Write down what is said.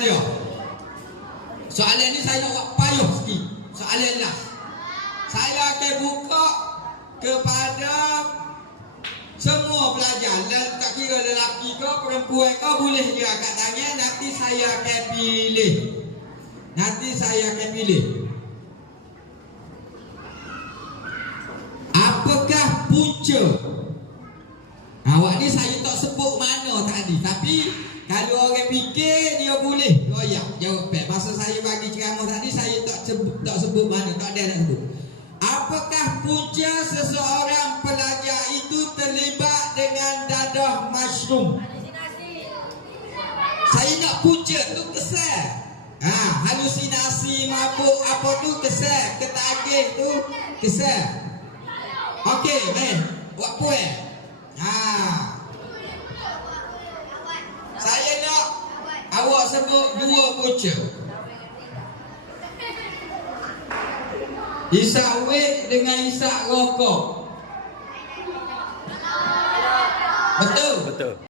dia. Soalan ni saya nak buat payah sikit. Soalan last. Saya akan buka kepada semua pelajar, tak kira lelaki ke perempuan ke, boleh je angkat tangan. Nanti saya akan pilih. Apakah punca? Awak ni saya tak sebut mana tadi, tapi kalau orang fikir dia boleh goyak jawapan. Masa saya bagi ceramah tadi saya tak sebut mana, tak ada nak sebut. Apakah punca seseorang pelajar itu terlibat dengan dadah mushroom? Saya nak punca tu kesan. Halusinasi, mabuk apa tu kesan, ketagih tu kesan. Okey, baik. Buat poin. Saya nak awak sebut dua punca. Isap wek dengan isap rokok. Betul? Betul.